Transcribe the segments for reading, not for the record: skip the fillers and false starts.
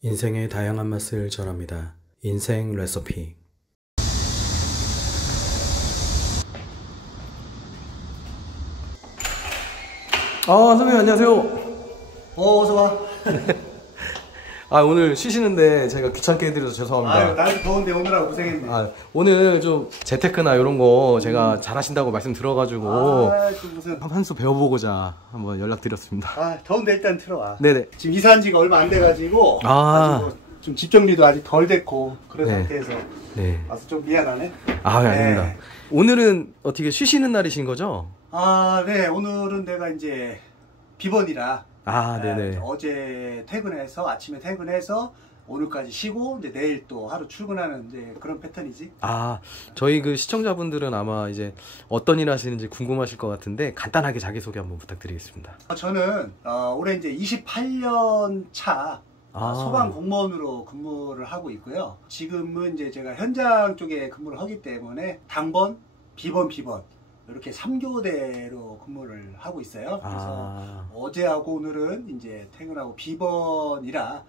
인생의 다양한 맛을 전합니다. 인생 레시피. 선생님 안녕하세요. 어서 와. 오늘 쉬시는데 제가 귀찮게 해드려서 죄송합니다. 날도 더운데 오느라고 고생했네. 오늘 좀 재테크나 이런 거 제가 잘하신다고 말씀 들어가지고 또 무슨 한 수 배워보고자 한번 연락드렸습니다. 더운데 일단 틀어와. 네네. 지금 이사한 지가 얼마 안 돼가지고 아직 좀 집 정리도 아직 덜 됐고 그런 네. 상태에서 네. 와서 좀 미안하네. 아닙니다. 네. 오늘은 어떻게 쉬시는 날이신 거죠? 네. 오늘은 내가 이제 비번이라 네네. 어제 퇴근해서 아침에 퇴근해서 오늘까지 쉬고 이제 내일 또 하루 출근하는 이제 그런 패턴이지. 저희 그 시청자분들은 아마 이제 어떤 일 하시는지 궁금하실 것 같은데 간단하게 자기소개 한번 부탁드리겠습니다. 저는 올해 이제 28년 차 소방 공무원으로 근무를 하고 있고요. 지금은 이제 제가 현장 쪽에 근무를 하기 때문에 당번, 비번 이렇게 3교대로 근무를 하고 있어요. 그래서 어제하고 오늘은 이제 퇴근하고 비번이라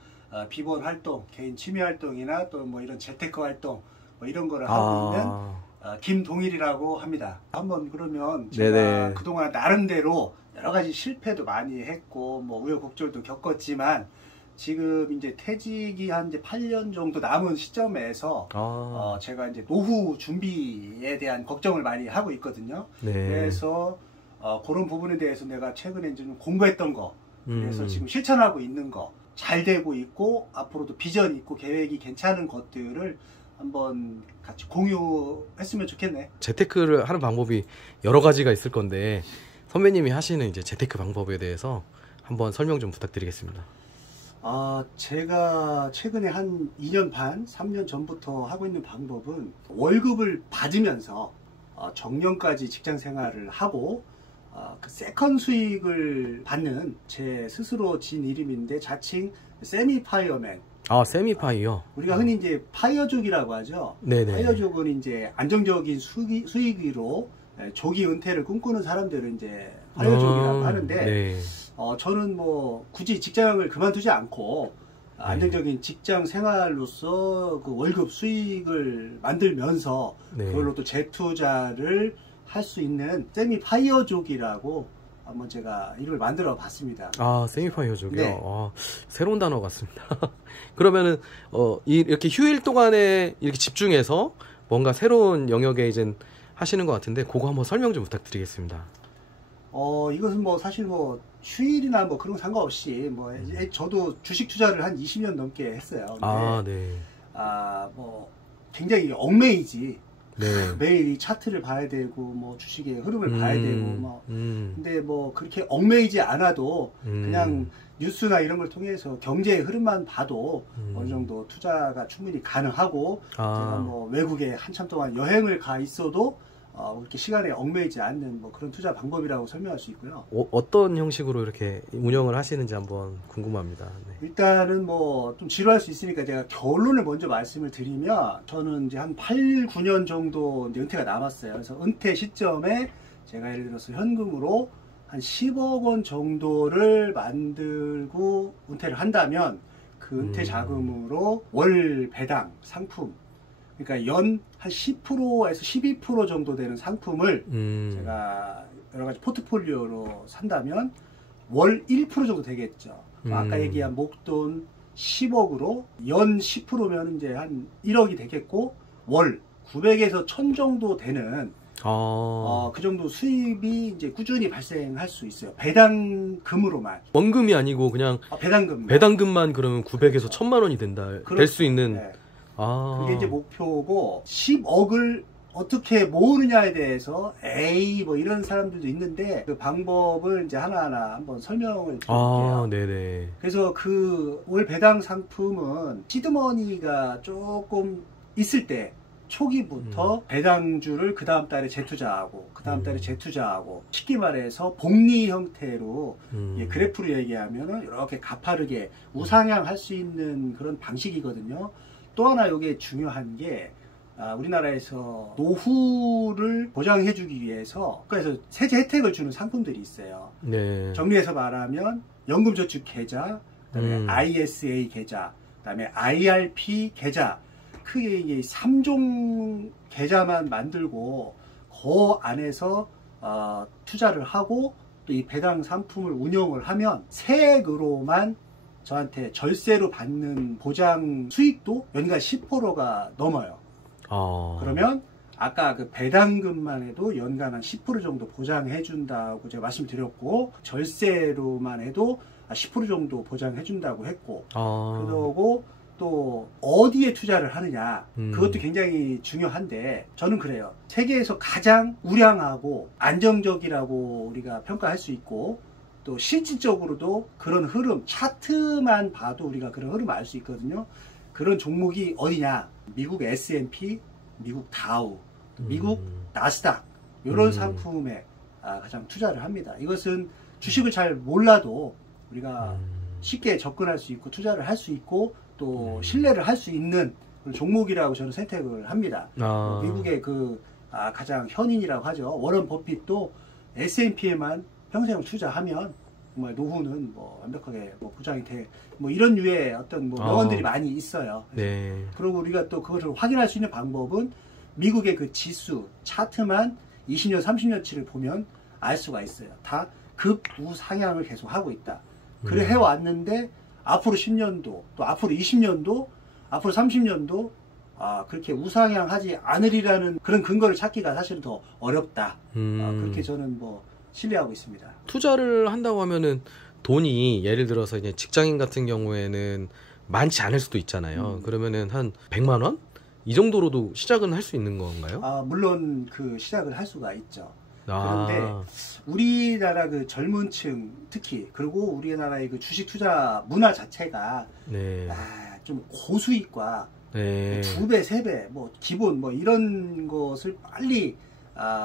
비번 활동, 개인 취미 활동이나 또 뭐 이런 재테크 활동 뭐 이런 거를 하고 있는 김동일이라고 합니다. 한번 그러면 제가 네네. 그동안 나름대로 여러 가지 실패도 많이 했고 뭐 우여곡절도 겪었지만 지금 이제 퇴직이 한 이제 8년 정도 남은 시점에서 제가 이제 노후 준비에 대한 걱정을 많이 하고 있거든요. 네. 그래서 그런 부분에 대해서 내가 최근에 좀 공부했던 거, 그래서 지금 실천하고 있는 거, 잘 되고 있고 앞으로도 비전이 있고 계획이 괜찮은 것들을 한번 같이 공유했으면 좋겠네. 재테크를 하는 방법이 여러 가지가 있을 건데 선배님이 하시는 이제 재테크 방법에 대해서 한번 설명 좀 부탁드리겠습니다. 제가 최근에 한 2년 반, 3년 전부터 하고 있는 방법은 월급을 받으면서 정년까지 직장 생활을 하고 그 세컨 수익을 받는 제 스스로 진 이름인데 자칭 세미 파이어맨. 세미 파이어. 우리가 흔히 이제 파이어족이라고 하죠. 네네. 파이어족은 이제 안정적인 수익으로 조기 은퇴를 꿈꾸는 사람들을 이제 파이어족이라고 하는데 네. 저는 뭐 굳이 직장을 그만두지 않고 안정적인 직장 생활로서 그 월급 수익을 만들면서 그걸로 또 재투자를 할 수 있는 세미 파이어족이라고 한번 제가 이름을 만들어 봤습니다. 세미 파이어족이요? 네. 새로운 단어 같습니다. 그러면은 이렇게 휴일 동안에 이렇게 집중해서 뭔가 새로운 영역에 이제 하시는 것 같은데 그거 한번 설명 좀 부탁드리겠습니다. 이것은 뭐 사실 뭐 휴일이나 뭐 그런 거 상관없이 뭐 저도 주식 투자를 한 20년 넘게 했어요. 근데 뭐 굉장히 얽매이지. 네. 매일 이 차트를 봐야 되고 뭐 주식의 흐름을 봐야 되고 뭐 근데 뭐 그렇게 얽매이지 않아도 그냥 뉴스나 이런 걸 통해서 경제의 흐름만 봐도 어느 정도 투자가 충분히 가능하고 제가 뭐 외국에 한참 동안 여행을 가 있어도 이렇게 시간에 얽매이지 않는 뭐 그런 투자 방법이라고 설명할 수 있고요. 어떤 형식으로 이렇게 운영을 하시는지 한번 궁금합니다. 네. 일단은 뭐 좀 지루할 수 있으니까 제가 결론을 먼저 말씀을 드리면 저는 이제 한 8, 9년 정도 이제 은퇴가 남았어요. 그래서 은퇴 시점에 제가 예를 들어서 현금으로 한 10억 원 정도를 만들고 은퇴를 한다면 그 은퇴 자금으로 월 배당 상품, 그러니까 연 한 10%에서 12% 정도 되는 상품을 제가 여러 가지 포트폴리오로 산다면 월 1% 정도 되겠죠. 아까 얘기한 목돈 10억으로 연 10%면 이제 한 1억이 되겠고 월 900에서 1000 정도 되는 그 정도 수입이 이제 꾸준히 발생할 수 있어요. 배당금으로만. 원금이 아니고 그냥 배당금만 그러면 900에서 1000만 원이 된다. 될 수 있는. 네. 그게 이제 목표고 10억을 어떻게 모으느냐에 대해서 뭐 이런 사람들도 있는데 그 방법을 이제 하나하나 한번 설명을 드릴게요. 네네. 그래서 그 월 배당 상품은 시드머니가 조금 있을 때 초기부터 배당주를 그 다음 달에 재투자하고 그 다음 달에 재투자하고 쉽게 말해서 복리 형태로 그래프로 얘기하면은 이렇게 가파르게 우상향할 수 있는 그런 방식이거든요. 또 하나 이게 중요한 게 우리나라에서 노후를 보장해주기 위해서 국가에서 세제 혜택을 주는 상품들이 있어요. 네. 정리해서 말하면 연금저축 계좌, ISA 계좌, 그다음에 IRP 계좌, 크게 이게 3종 계좌만 만들고 그 안에서 투자를 하고 또 이 배당 상품을 운영을 하면 세액으로만 저한테 절세로 받는 보장 수익도 연간 10%가 넘어요. 그러면 아까 그 배당금만 해도 연간 한 10% 정도 보장해 준다고 제가 말씀드렸고, 절세로만 해도 10% 정도 보장해 준다고 했고, 그러고 또 어디에 투자를 하느냐, 그것도 굉장히 중요한데, 저는 그래요. 세계에서 가장 우량하고 안정적이라고 우리가 평가할 수 있고, 또 실질적으로도 그런 흐름, 차트만 봐도 우리가 그런 흐름을 알 수 있거든요. 그런 종목이 어디냐? 미국 S&P, 미국 다우, 미국 나스닥, 이런 상품에 가장 투자를 합니다. 이것은 주식을 잘 몰라도 우리가 쉽게 접근할 수 있고 투자를 할 수 있고 또 신뢰를 할 수 있는 그런 종목이라고 저는 선택을 합니다. 미국의 그 가장 현인이라고 하죠. 워런 버핏도 S&P에만 평생 투자하면 정말 노후는 뭐 완벽하게 뭐 보장이 돼, 뭐 이런 류의 어떤 뭐 명언들이 많이 있어요. 네. 그리고 우리가 또 그것을 확인할 수 있는 방법은 미국의 그 지수 차트만 20년, 30년치를 보면 알 수가 있어요. 다 급우상향을 계속 하고 있다. 그래 해왔는데 앞으로 10년도, 또 앞으로 20년도, 앞으로 30년도 그렇게 우상향하지 않으리라는 그런 근거를 찾기가 사실은 더 어렵다. 그렇게 저는 뭐 신뢰하고 있습니다. 투자를 한다고 하면은 돈이 예를 들어서 이제 직장인 같은 경우에는 많지 않을 수도 있잖아요. 그러면은 한 100만 원? 이 정도로도 시작은 할 수 있는 건가요? 물론 그 시작을 할 수가 있죠. 그런데 우리나라 그 젊은 층 특히, 그리고 우리나라의 그 주식 투자 문화 자체가 좀 고수익과 2배, 3배, 뭐 기본 뭐 이런 것을 빨리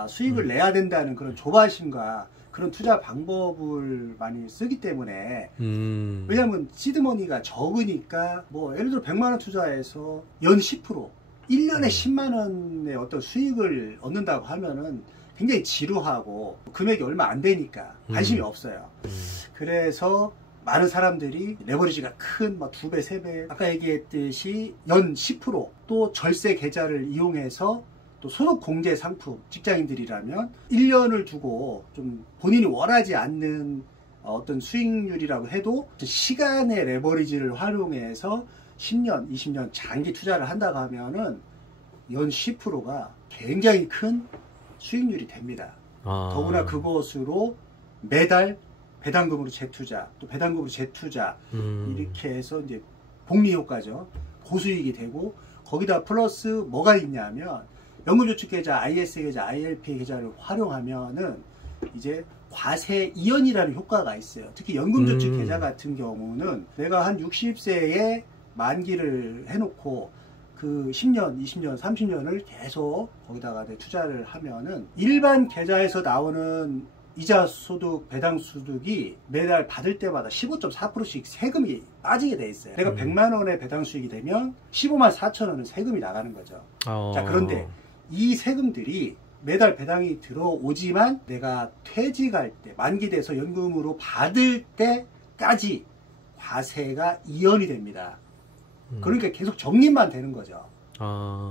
수익을 내야 된다는 그런 조바심과 그런 투자 방법을 많이 쓰기 때문에, 왜냐하면 시드머니가 적으니까 뭐 예를 들어 100만 원 투자해서 연 10%, 1년에 10만 원의 어떤 수익을 얻는다고 하면은 굉장히 지루하고 금액이 얼마 안 되니까 관심이 없어요. 그래서 많은 사람들이 레버리지가 큰 막 2배, 3배, 아까 얘기했듯이 연 10%, 또 절세 계좌를 이용해서 또 소득 공제 상품, 직장인들이라면 1년을 두고 좀 본인이 원하지 않는 어떤 수익률이라고 해도 시간의 레버리지를 활용해서 10년, 20년 장기 투자를 한다고 하면은 연 10%가 굉장히 큰 수익률이 됩니다. 더구나 그것으로 매달 배당금으로 재투자, 또 배당금으로 재투자, 이렇게 해서 이제 복리 효과죠. 고수익이 되고, 거기다 플러스 뭐가 있냐면 연금저축계좌, IS 계좌, ILP 계좌를 활용하면은 이제 과세 이연이라는 효과가 있어요. 특히 연금저축계좌 같은 경우는 내가 한 60세에 만기를 해놓고 그 10년, 20년, 30년을 계속 거기다가 투자를 하면은 일반 계좌에서 나오는 이자 소득, 배당 소득이 매달 받을 때마다 15.4%씩 세금이 빠지게 돼 있어요. 내가 100만 원의 배당 수익이 되면 15만 4천 원은 세금이 나가는 거죠. 자, 그런데 이 세금들이 매달 배당이 들어오지만 내가 퇴직할 때, 만기돼서 연금으로 받을 때까지 과세가 이연이 됩니다. 그러니까 계속 적립만 되는 거죠.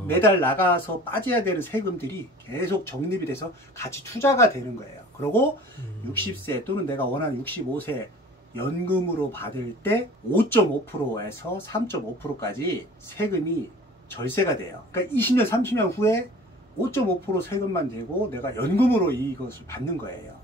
매달 나가서 빠져야 되는 세금들이 계속 적립이 돼서 같이 투자가 되는 거예요. 그리고 60세 또는 내가 원하는 65세 연금으로 받을 때 5.5%에서 3.5%까지 세금이 절세가 돼요. 그러니까 20년, 30년 후에 5.5% 세금만 내고 내가 연금으로 이것을 받는 거예요.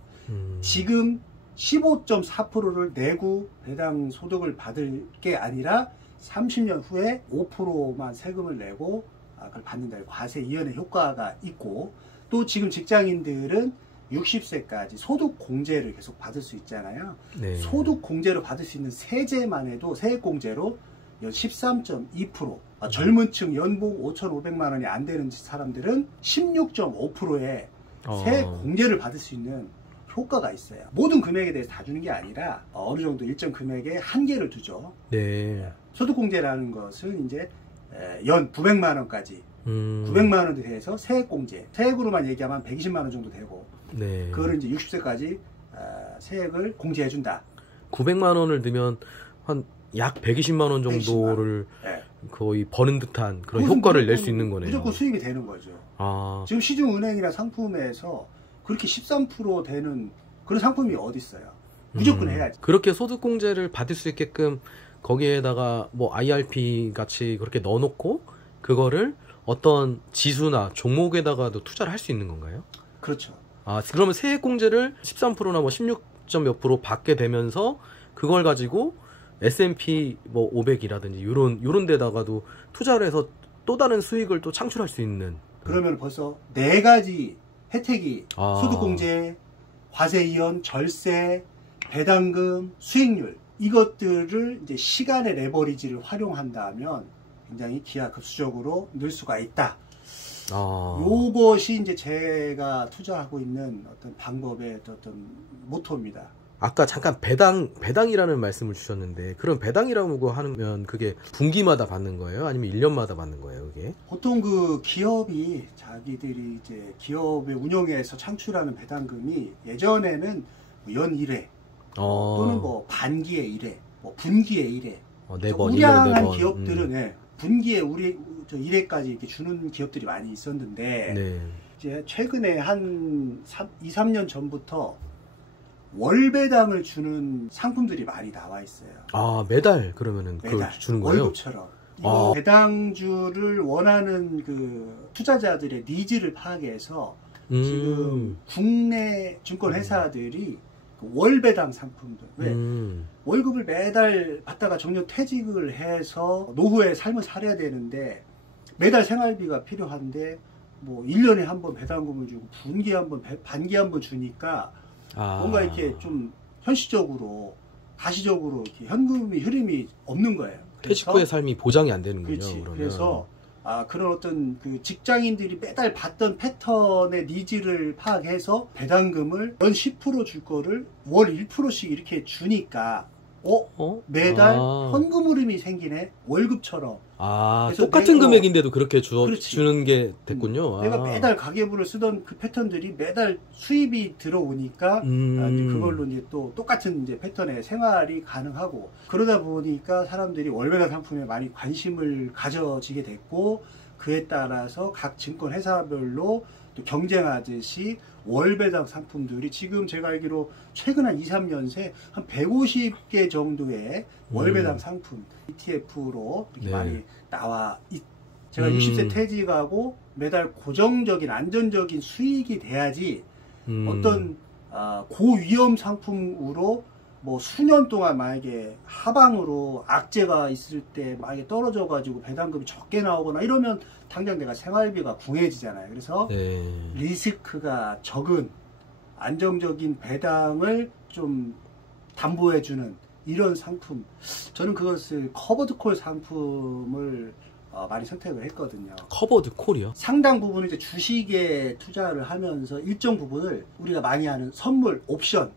지금 15.4%를 내고 배당 소득을 받을 게 아니라 30년 후에 5%만 세금을 내고 그걸 받는다. 과세 이연의 효과가 있고, 또 지금 직장인들은 60세까지 소득 공제를 계속 받을 수 있잖아요. 소득 공제로 받을 수 있는 세제만 해도 세액 공제로 13.2%, 젊은 층 연봉 5,500만 원이 안 되는 사람들은 16.5%의 세액 공제를 받을 수 있는 효과가 있어요. 모든 금액에 대해서 다 주는 게 아니라 어느 정도 일정 금액에 한계를 두죠. 소득공제라는 것은 이제 연 900만 원까지 900만 원에 대해서 세액공제, 세액으로만 얘기하면 120만 원 정도 되고, 그거를 이제 60세까지 세액을 공제해준다. 900만 원을 넣으면 한 약 120만 원 120만 정도를 네. 거의 버는 듯한 그런 무조건, 효과를 낼 수 있는 거네요. 무조건 수입이 되는 거죠. 아, 지금 시중은행이나 상품에서 그렇게 13% 되는 그런 상품이 어디 있어요? 무조건 해야지. 그렇게 소득공제를 받을 수 있게끔 거기에다가 뭐 IRP 같이 그렇게 넣어놓고 그거를 어떤 지수나 종목에다가도 투자를 할 수 있는 건가요? 그렇죠. 아, 그러면 세액공제를 13%나 뭐 16점 몇 프로 받게 되면서 그걸 가지고 S&P 뭐 500이라든지 요런 데다가도 투자를 해서 또 다른 수익을 또 창출할 수 있는. 그러면 벌써 4가지 혜택이 아. 소득공제, 과세이연, 절세, 배당금, 수익률 이것들을 이제 시간의 레버리지를 활용한다면 굉장히 기하급수적으로 늘 수가 있다. 아. 요것이 이제 제가 투자하고 있는 어떤 방법의 어떤 모토입니다. 아까 잠깐 배당이라는 말씀을 주셨는데, 그럼 배당이라고 하면 그게 분기마다 받는 거예요? 아니면 1년마다 받는 거예요, 그게? 보통 그 기업이 자기들이 이제 기업의 운영에서 창출하는 배당금이 예전에는 연 1회 또는 뭐 반기에 1회, 뭐 분기에 1회. 4번, 우량한 1년에 4번. 기업들은 분기에 우리 1회까지 이렇게 주는 기업들이 많이 있었는데 네. 이제 최근에 한 2, 3년 전부터 월배당을 주는 상품들이 많이 나와 있어요. 아, 매달 그러면은 그걸 매달 주는 거예요? 월급처럼. 이 배당주를 원하는 그 투자자들의 니즈를 파악해서 지금 국내 증권 회사들이 그 월배당 상품들, 왜 월급을 매달 받다가 정년 퇴직을 해서 노후의 삶을 살아야 되는데 매달 생활비가 필요한데 뭐 1년에 한 번 배당금을 주고 분기에 한 번, 반기에 한 번 주니까 뭔가 이렇게 좀 현실적으로 가시적으로 이렇게 현금이 흐름이 없는 거예요. 퇴직 후의 삶이 보장이 안 되는군요. 그렇지. 그러면. 그래서 그런 어떤 그 직장인들이 매달 받던 패턴의 니즈를 파악해서 배당금을 연 10% 줄 거를 월 1%씩 이렇게 주니까 매달 현금 흐름이 생기네. 월급처럼. 그래서 똑같은 금액인데도 그렇게 주는 게 됐군요. 내가 매달 가계부를 쓰던 그 패턴들이 매달 수입이 들어오니까 이제 그걸로 이제 또 똑같은 이제 패턴의 생활이 가능하고, 그러다 보니까 사람들이 월배당 상품에 많이 관심을 가져지게 됐고, 그에 따라서 각 증권 회사별로 또 경쟁하듯이 월배당 상품들이 지금 제가 알기로 최근 한 2, 3년 새 한 150개 정도의 월배당 상품 ETF로 이렇게 많이 나와 제가 60세 퇴직하고 매달 고정적인 안정적인 수익이 돼야지 어떤 고위험 상품으로 뭐 수년 동안 만약에 하방으로 악재가 있을 때 만약에 떨어져 가지고 배당금이 적게 나오거나 이러면 당장 내가 생활비가 궁해지잖아요. 그래서 리스크가 적은 안정적인 배당을 좀 담보해주는 이런 상품, 저는 그것을 커버드콜 상품을 많이 선택을 했거든요. 커버드 콜이요? 상당 부분은 이제 주식에 투자를 하면서 일정 부분을 우리가 많이 하는 선물, 옵션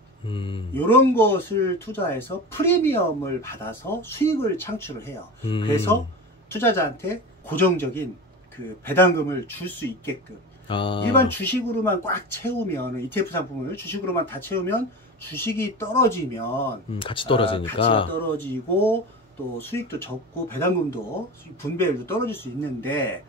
이런 것을 투자해서 프리미엄을 받아서 수익을 창출을 해요. 그래서 투자자한테 고정적인 그 배당금을 줄 수 있게끔. 일반 주식으로만 꽉 채우면, ETF 상품을 주식으로만 다 채우면 주식이 떨어지면 같이 떨어지니까 가치가 떨어지고 또 수익도 적고 배당금도 분배율도 떨어질 수 있는데,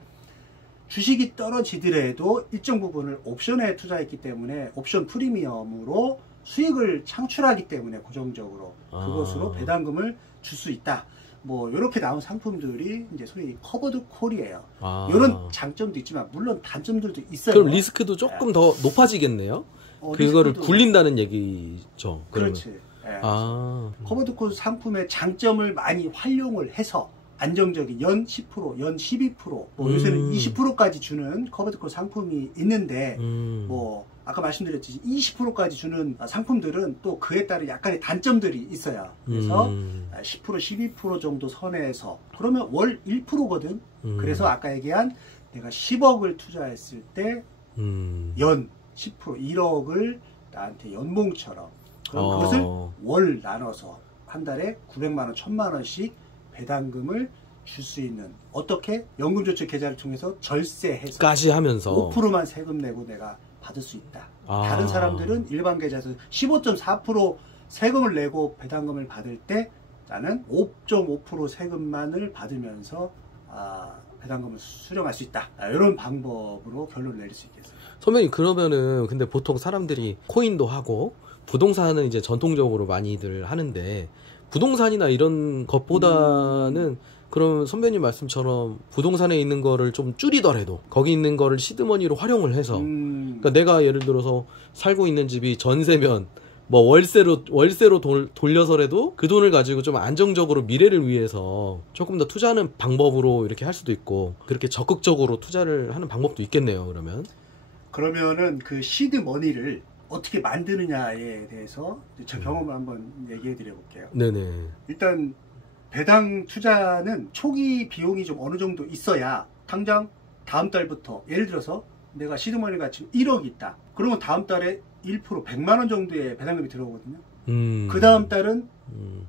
주식이 떨어지더라도 일정 부분을 옵션에 투자했기 때문에 옵션 프리미엄으로 수익을 창출하기 때문에 고정적으로 그것으로 배당금을 줄 수 있다. 뭐 이렇게 나온 상품들이 이제 소위 커버드 콜이에요. 이런 장점도 있지만 물론 단점들도 있어요. 그럼 리스크도 조금 더 높아지겠네요. 그거를 굴린다는 얘기죠. 그러면. 그렇지. 커버드 콜 상품의 장점을 많이 활용을 해서 안정적인 연 10%, 연 12%, 뭐 요새는 20%까지 주는 커버드 콜 상품이 있는데, 뭐 아까 말씀드렸듯이 20%까지 주는 상품들은 또 그에 따른 약간의 단점들이 있어요. 그래서 10%, 12% 정도 선에서, 그러면 월 1%거든. 그래서 아까 얘기한 내가 10억을 투자했을 때 연 10%, 1억을 나한테 연봉처럼, 그럼 그것을 월 나눠서 한 달에 900만 원, 1000만 원씩 배당금을 줄 수 있는, 어떻게? 연금저축계좌를 통해서 절세해서 까지 하면서 5%만 세금 내고 내가 받을 수 있다. 다른 사람들은 일반 계좌에서 15.4% 세금을 내고 배당금을 받을 때 나는 5.5% 세금만을 받으면서 배당금을 수령할 수 있다. 이런 방법으로 결론을 내릴 수 있겠어요. 선배님, 그러면은 근데 보통 사람들이 코인도 하고 부동산은 이제 전통적으로 많이들 하는데 부동산이나 이런 것보다는 그럼 선배님 말씀처럼 부동산에 있는 거를 좀 줄이더라도 거기 있는 거를 시드머니로 활용을 해서 그러니까 내가 예를 들어서 살고 있는 집이 전세면 뭐 월세로 돌려서라도 그 돈을 가지고 좀 안정적으로 미래를 위해서 조금 더 투자하는 방법으로 이렇게 할 수도 있고 그렇게 적극적으로 투자를 하는 방법도 있겠네요. 그러면은 그 시드머니를 어떻게 만드느냐에 대해서 제 경험을 한번 얘기해 드려 볼게요. 네네. 일단 배당 투자는 초기 비용이 좀 어느 정도 있어야 당장 다음 달부터 예를 들어서 내가 시드머니가 지금 1억 있다. 그러면 다음 달에 1% 100만 원 정도의 배당금이 들어오거든요. 그 다음 달은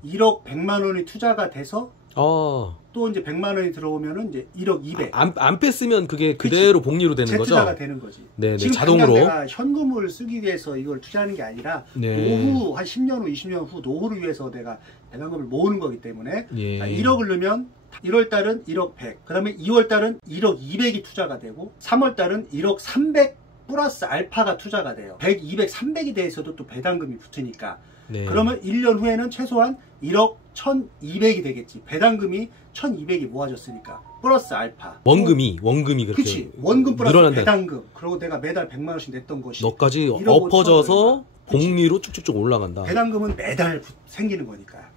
1억 100만 원이 투자가 돼서 또 이제 100만 원이 들어오면은 이제 1억 200. 안 뺐으면 그게 그대로 복리로 되는 거죠? 재투자가 되는 거지. 네네, 지금 자동으로. 내가 현금을 쓰기 위해서 이걸 투자하는 게 아니라 노후 한 10년 후, 20년 후 노후를 위해서 내가 배당금을 모으는 거기 때문에 1억을 넣으면 1월 달은 1억 100. 그다음에 2월 달은 1억 200이 투자가 되고 3월 달은 1억 300 플러스 알파가 투자가 돼요. 100, 200, 300이 대해서도 또 배당금이 붙으니까. 그러면 1년 후에는 최소한 1억 1200이 되겠지. 배당금이 1200이 모아졌으니까. 플러스 알파. 원금이 그렇게. 그치. 원금 플러스 늘어난다. 배당금. 그리고 내가 매달 100만 원씩 냈던 것이. 너까지 엎어져서 복리로 쭉쭉쭉 올라간다. 배당금은 매달 생기는 거니까.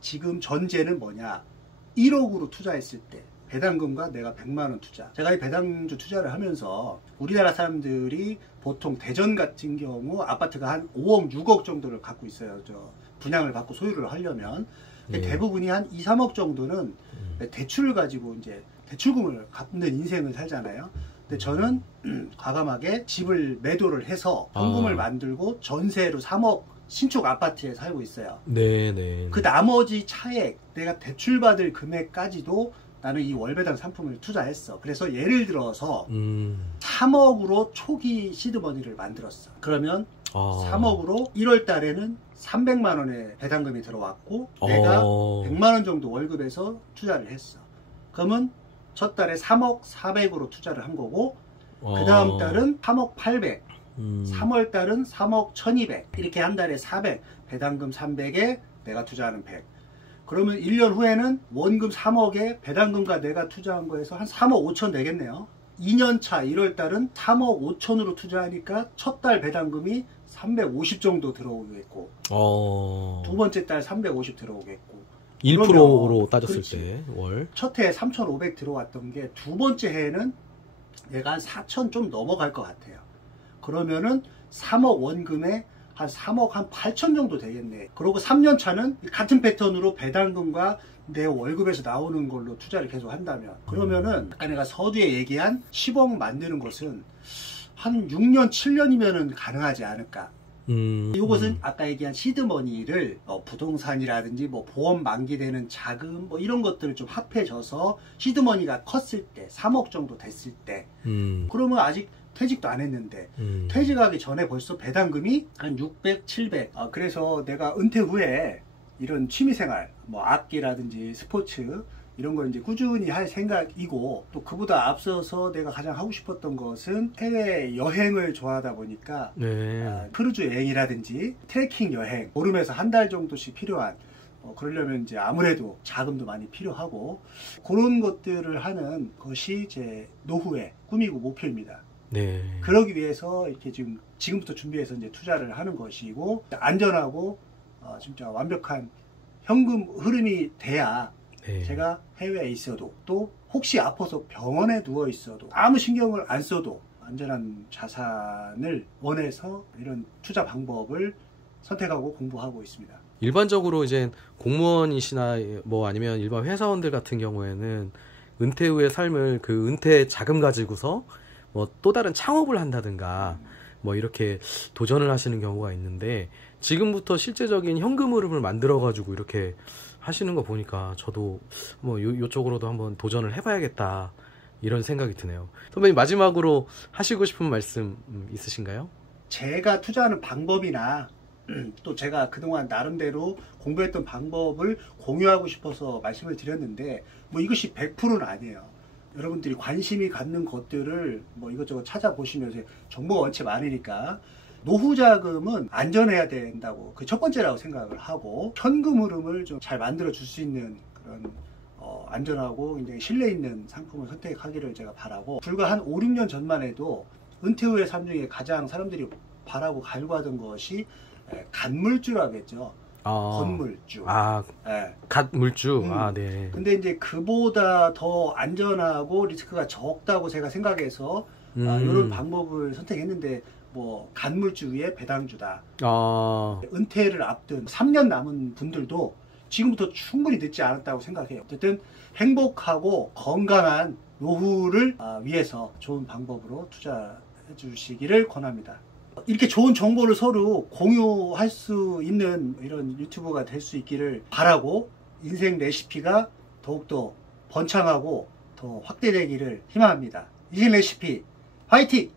지금 전제는 뭐냐. 1억으로 투자했을 때. 배당금과 내가 100만 원 투자. 제가 이 배당주 투자를 하면서 우리나라 사람들이 보통 대전 같은 경우 아파트가 한 5억, 6억 정도를 갖고 있어요. 분양을 받고 소유를 하려면. 대부분이 한 2, 3억 정도는 대출을 가지고 이제 대출금을 갚는 인생을 살잖아요. 근데 저는 과감하게 집을 매도를 해서 현금을 만들고 전세로 3억 신축 아파트에 살고 있어요. 네네. 그 나머지 차액, 내가 대출받을 금액까지도 나는 이 월배당 상품을 투자했어. 그래서 예를 들어서 3억으로 초기 시드머니를 만들었어. 그러면 3억으로 1월 달에는 300만 원의 배당금이 들어왔고 내가 100만 원 정도 월급에서 투자를 했어. 그러면 첫 달에 3억 400으로 투자를 한 거고 그 다음 달은 3억 800 3월 달은 3억 1200 이렇게 한 달에 400 배당금 300에 내가 투자하는 100 그러면 1년 후에는 원금 3억에 배당금과 내가 투자한 거에서 한 3억 5천 되겠네요. 2년차 1월 달은 3억 5천으로 투자하니까 첫 달 배당금이 350 정도 들어오겠고 두 번째 달 350 들어오겠고 1%로 따졌을 때 월 첫 해에 3,500 들어왔던 게 두 번째 해에는 내가 한 4천 좀 넘어갈 것 같아요. 그러면은 3억 원금에 한 3억 한 8천 정도 되겠네. 그리고 3년 차는 같은 패턴으로 배당금과 내 월급에서 나오는 걸로 투자를 계속 한다면 그러면은 아까 내가 서두에 얘기한 10억 만드는 것은 한 6년 7년이면은 가능하지 않을까. 이것은 아까 얘기한 시드머니를 부동산이라든지 뭐 보험 만기되는 자금 뭐 이런 것들을 좀 합해져서 시드머니가 컸을 때 3억 정도 됐을 때 그러면 아직 퇴직도 안 했는데 퇴직하기 전에 벌써 배당금이 한 600, 700 그래서 내가 은퇴 후에 이런 취미생활 뭐 악기라든지 스포츠 이런 걸 이제 꾸준히 할 생각이고 또 그보다 앞서서 내가 가장 하고 싶었던 것은 해외 여행을 좋아하다 보니까 크루즈 여행이라든지 트레킹 여행 보름에서 한 달 정도씩 필요한 그러려면 이제 아무래도 자금도 많이 필요하고 그런 것들을 하는 것이 제 노후의 꿈이고 목표입니다. 그러기 위해서 이렇게 지금부터 준비해서 이제 투자를 하는 것이고 안전하고 진짜 완벽한 현금 흐름이 돼야 제가 해외에 있어도 또 혹시 아파서 병원에 누워 있어도 아무 신경을 안 써도 안전한 자산을 원해서 이런 투자 방법을 선택하고 공부하고 있습니다. 일반적으로 이제 공무원이시나 뭐 아니면 일반 회사원들 같은 경우에는 은퇴 후의 삶을 그 은퇴 자금 가지고서 뭐 또 다른 창업을 한다든가 뭐 이렇게 도전을 하시는 경우가 있는데 지금부터 실제적인 현금 흐름을 만들어 가지고 이렇게 하시는 거 보니까 저도 뭐 요쪽으로도 한번 도전을 해봐야겠다 이런 생각이 드네요. 선배님 마지막으로 하시고 싶은 말씀 있으신가요? 제가 투자하는 방법이나 또 제가 그동안 나름대로 공부했던 방법을 공유하고 싶어서 말씀을 드렸는데 뭐 이것이 100%는 아니에요. 여러분들이 관심이 갖는 것들을 뭐 이것저것 찾아보시면서 정보가 원체 많으니까 노후 자금은 안전해야 된다고 그 첫 번째라고 생각을 하고 현금 흐름을 좀 잘 만들어 줄 수 있는 그런 안전하고 굉장히 신뢰 있는 상품을 선택하기를 제가 바라고, 불과 한 5, 6년 전만 해도 은퇴 후의 삶 중에 가장 사람들이 바라고 갈구하던 것이 갓물주라고 했죠. 건물주. 갓물주. 네. 근데 이제 그보다 더 안전하고 리스크가 적다고 제가 생각해서 이런 방법을 선택했는데, 뭐 갓물주 위에 배당주다. 은퇴를 앞둔 3년 남은 분들도 지금부터 충분히 늦지 않았다고 생각해요. 어쨌든 행복하고 건강한 노후를 위해서 좋은 방법으로 투자해 주시기를 권합니다. 이렇게 좋은 정보를 서로 공유할 수 있는 이런 유튜브가 될 수 있기를 바라고, 인생 레시피가 더욱더 번창하고 더 확대되기를 희망합니다. 인생 레시피 화이팅!